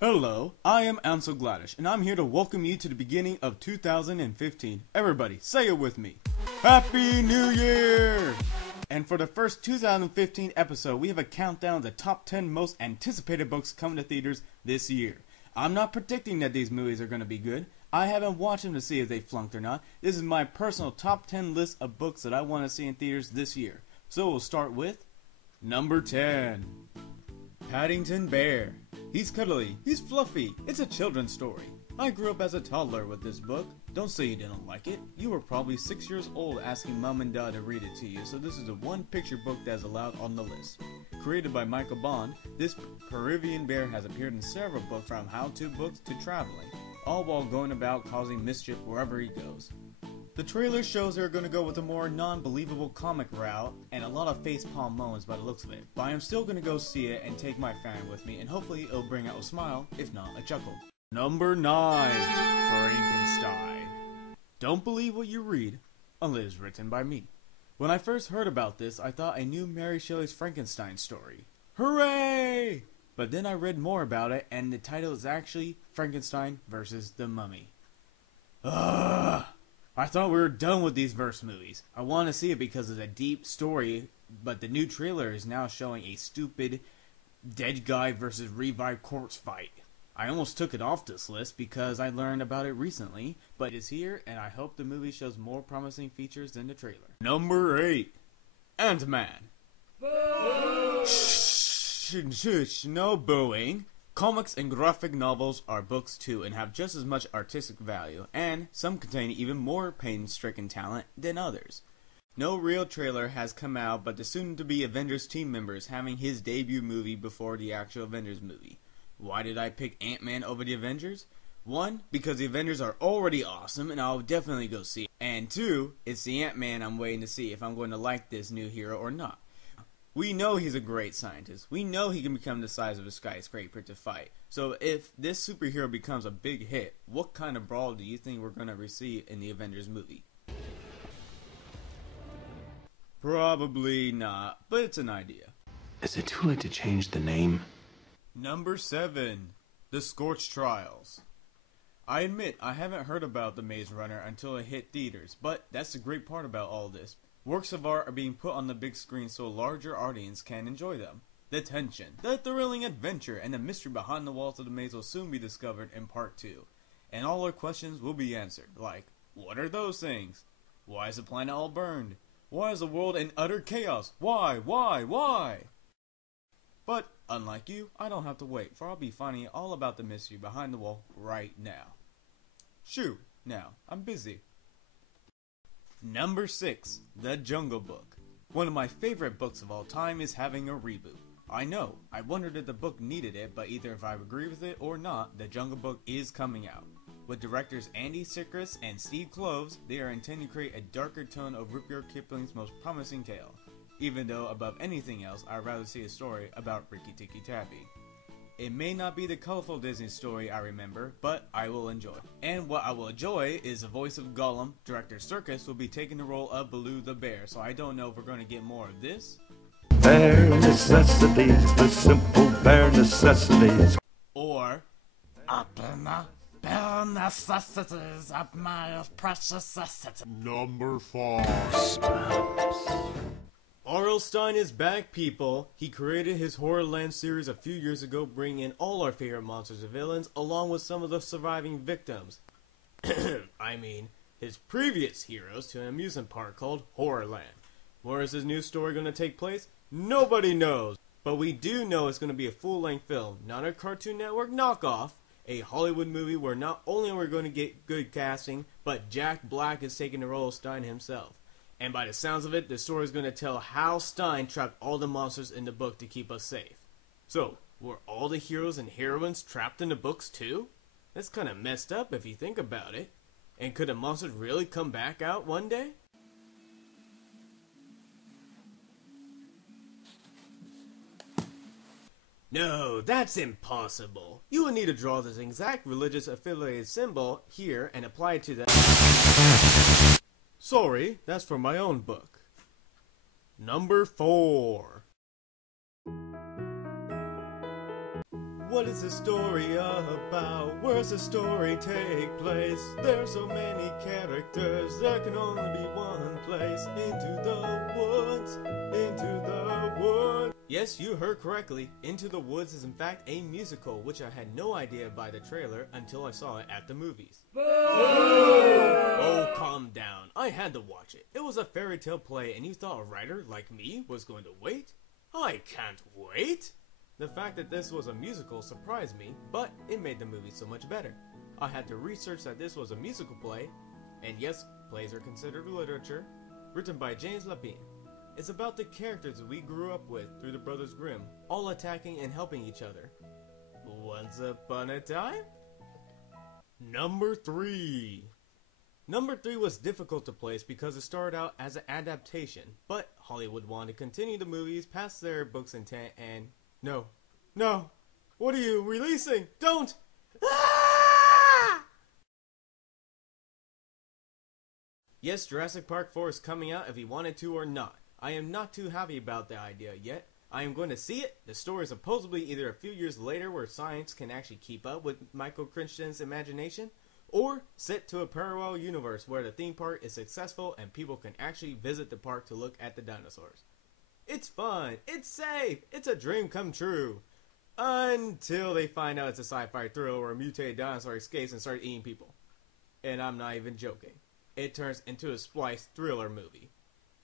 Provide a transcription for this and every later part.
Hello, I am Ansel Gladish, and I'm here to welcome you to the beginning of 2015. Everybody, say it with me. Happy New Year! And for the first 2015 episode, we have a countdown of the top 10 most anticipated books coming to theaters this year. I'm not predicting that these movies are going to be good. I haven't watched them to see if they flunked or not. This is my personal top 10 list of books that I want to see in theaters this year. So we'll start with number 10. Paddington Bear. He's cuddly, he's fluffy, it's a children's story. I grew up as a toddler with this book. Don't say you didn't like it. You were probably 6 years old asking mom and dad to read it to you, so this is the one picture book that is allowed on the list. Created by Michael Bond, this Peruvian bear has appeared in several books, from how-to books to traveling, all while going about causing mischief wherever he goes. The trailer shows they're going to go with a more non-believable comic route and a lot of facepalm moments by the looks of it, but I am still going to go see it and take my family with me, and hopefully it'll bring out a smile, if not a chuckle. Number 9. Frankenstein. Don't believe what you read, unless it's written by me. When I first heard about this, I thought I knew Mary Shelley's Frankenstein story. Hooray! But then I read more about it, and the title is actually Frankenstein vs. the Mummy. Ugh! I thought we were done with these verse movies. I want to see it because of the deep story, but the new trailer is now showing a stupid dead guy versus revived corpse fight. I almost took it off this list because I learned about it recently, but it's here and I hope the movie shows more promising features than the trailer. Number 8. AntMan. Shh, no booing. Comics and graphic novels are books too and have just as much artistic value, and some contain even more pain-stricken talent than others. No real trailer has come out, but the soon-to-be Avengers team member is having his debut movie before the actual Avengers movie. Why did I pick Ant-Man over the Avengers? 1, because the Avengers are already awesome and I'll definitely go see it. And 2, it's the Ant-Man I'm waiting to see if I'm going to like this new hero or not. We know he's a great scientist. We know he can become the size of a skyscraper to fight. So if this superhero becomes a big hit, what kind of brawl do you think we're going to receive in the Avengers movie? Probably not, but it's an idea. Is it too late to change the name? Number 7. The Scorch Trials. I admit I haven't heard about The Maze Runner until it hit theaters, but that's the great part about all this. Works of art are being put on the big screen so a larger audience can enjoy them. The tension, the thrilling adventure, and the mystery behind the walls of the maze will soon be discovered in part 2. And all our questions will be answered, like, what are those things? Why is the planet all burned? Why is the world in utter chaos? Why? But, unlike you, I don't have to wait, for I'll be finding out all about the mystery behind the wall right now. Shoo, now, I'm busy. Number 6. The Jungle Book. One of my favorite books of all time is having a reboot. I know, I wondered if the book needed it, but either if I agree with it or not, The Jungle Book is coming out. With directors Andy Serkis and Steve Kloves, they are intending to create a darker tone of Rudyard Kipling's most promising tale. Even though, above anything else, I'd rather see a story about Rikki Tikki Tavi. It may not be the colorful Disney story I remember, but I will enjoy. And what I will enjoy is the voice of Gollum. Director Serkis will be taking the role of Baloo the Bear, so I don't know if we're going to get more of this. Bare necessities, the simple bare necessities. Or, up in the bare necessities of my precious necessities. Number 5. Stine is back, people. He created his HorrorLand series a few years ago, bringing in all our favorite monsters and villains, along with some of the surviving victims. I mean, his previous heroes, to an amusement park called HorrorLand. Where is his new story going to take place? Nobody knows. But we do know it's going to be a full-length film, not a Cartoon Network knockoff. A Hollywood movie where not only are we going to get good casting, but Jack Black is taking the role of Stine himself. And by the sounds of it, the story is going to tell how Stine trapped all the monsters in the book to keep us safe. So, were all the heroes and heroines trapped in the books too? That's kind of messed up if you think about it. And could the monsters really come back out one day? No, that's impossible. You will need to draw this exact religious affiliated symbol here and apply it to the... Sorry, that's from my own book. Number 4. What is the story about? Where's the story take place? There's so many characters, there can only be one place. Into the woods, into the woods. Yes, you heard correctly. Into the Woods is in fact a musical, which I had no idea by the trailer until I saw it at the movies. Boo! Oh, calm down. I had to watch it. It was a fairy tale play, and you thought a writer like me was going to wait? I can't wait! The fact that this was a musical surprised me, but it made the movie so much better. I had to research that this was a musical play, and yes, plays are considered literature, written by James Lapine. It's about the characters we grew up with through the Brothers Grimm, all attacking and helping each other. Once upon a time? Number 3. Number 3 was difficult to place because it started out as an adaptation, but Hollywood wanted to continue the movies past their book's intent and... No! What are you releasing? Don't! Ah! Yes, Jurassic Park 4 is coming out if he wanted to or not. I am not too happy about the idea yet. I am going to see it. The story is supposedly either a few years later where science can actually keep up with Michael Crichton's imagination, or set to a parallel universe where the theme park is successful and people can actually visit the park to look at the dinosaurs. It's fun, it's safe, it's a dream come true. Until they find out it's a sci-fi thriller where a mutated dinosaur escapes and starts eating people. And I'm not even joking. It turns into a spliced thriller movie.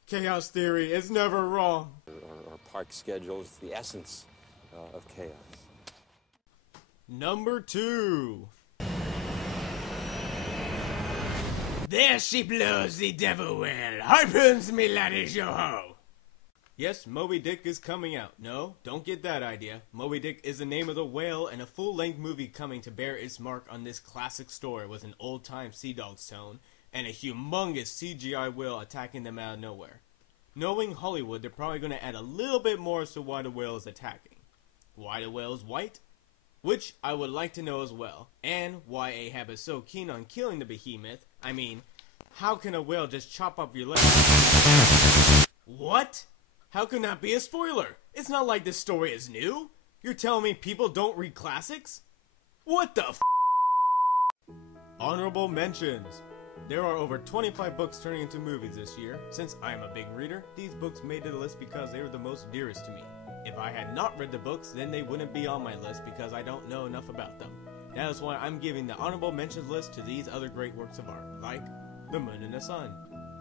Chaos theory is never wrong. Our park schedule is the essence of chaos. Number 2. There she blows the devil well. Harpoons me laddies yo ho. Yes, Moby Dick is coming out. No, don't get that idea. Moby Dick is the name of the whale and a full-length movie coming to bear its mark on this classic story with an old-time Sea Dogs tone and a humongous CGI whale attacking them out of nowhere. Knowing Hollywood, they're probably going to add a little bit more as to why the whale is attacking. Why the whale is white? Which I would like to know as well. And why Ahab is so keen on killing the behemoth. I mean, how can a whale just chop up your leg? What? How can that be a spoiler? It's not like this story is new. You're telling me people don't read classics? What the f***? Honorable mentions. There are over 25 books turning into movies this year. Since I am a big reader, these books made the list because they were the most dearest to me. If I had not read the books, then they wouldn't be on my list because I don't know enough about them. That is why I'm giving the honorable mentions list to these other great works of art, like The Moon and the Sun,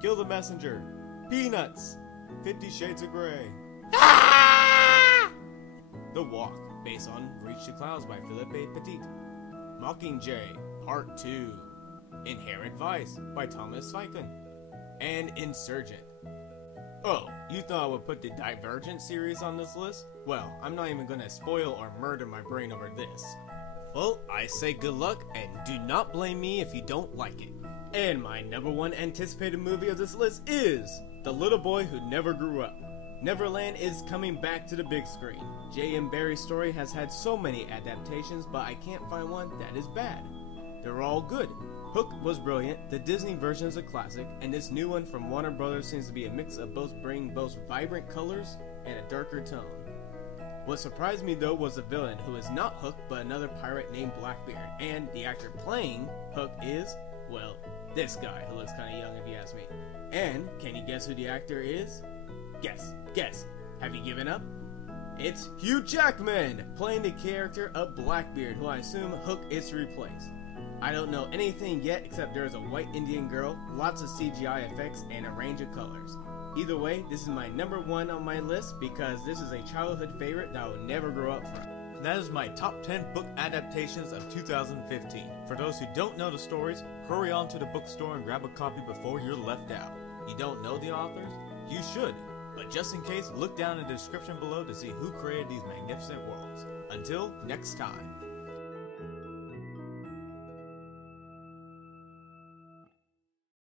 Kill the Messenger, Peanuts, 50 Shades of Grey, The Walk, based on Reach the Clouds by Philippe Petit, Mockingjay, Part 2, Inherent Vice by Thomas Fiken, and Insurgent. Oh, you thought I would put the Divergent series on this list? Well, I'm not even gonna spoil or murder my brain over this. Well, I say good luck, and do not blame me if you don't like it. And my number 1 anticipated movie of this list is The Little Boy Who Never Grew Up. Neverland is coming back to the big screen. J.M. Barrie's story has had so many adaptations, but I can't find one that is bad. They're all good. Hook was brilliant, the Disney version is a classic, and this new one from Warner Brothers seems to be a mix of both bringing both vibrant colors and a darker tone. What surprised me though was the villain, who is not Hook but another pirate named Blackbeard, and the actor playing Hook is, well, this guy who looks kinda young if you ask me. And, can you guess who the actor is? Guess. Have you given up? It's Hugh Jackman, playing the character of Blackbeard, who I assume Hook is to replace. I don't know anything yet except there is a white Indian girl, lots of CGI effects, and a range of colors. Either way, this is my number 1 on my list because this is a childhood favorite that I will never grow up from. That is my top 10 book adaptations of 2015. For those who don't know the stories, hurry on to the bookstore and grab a copy before you're left out. You don't know the authors? You should. But just in case, look down in the description below to see who created these magnificent worlds. Until next time.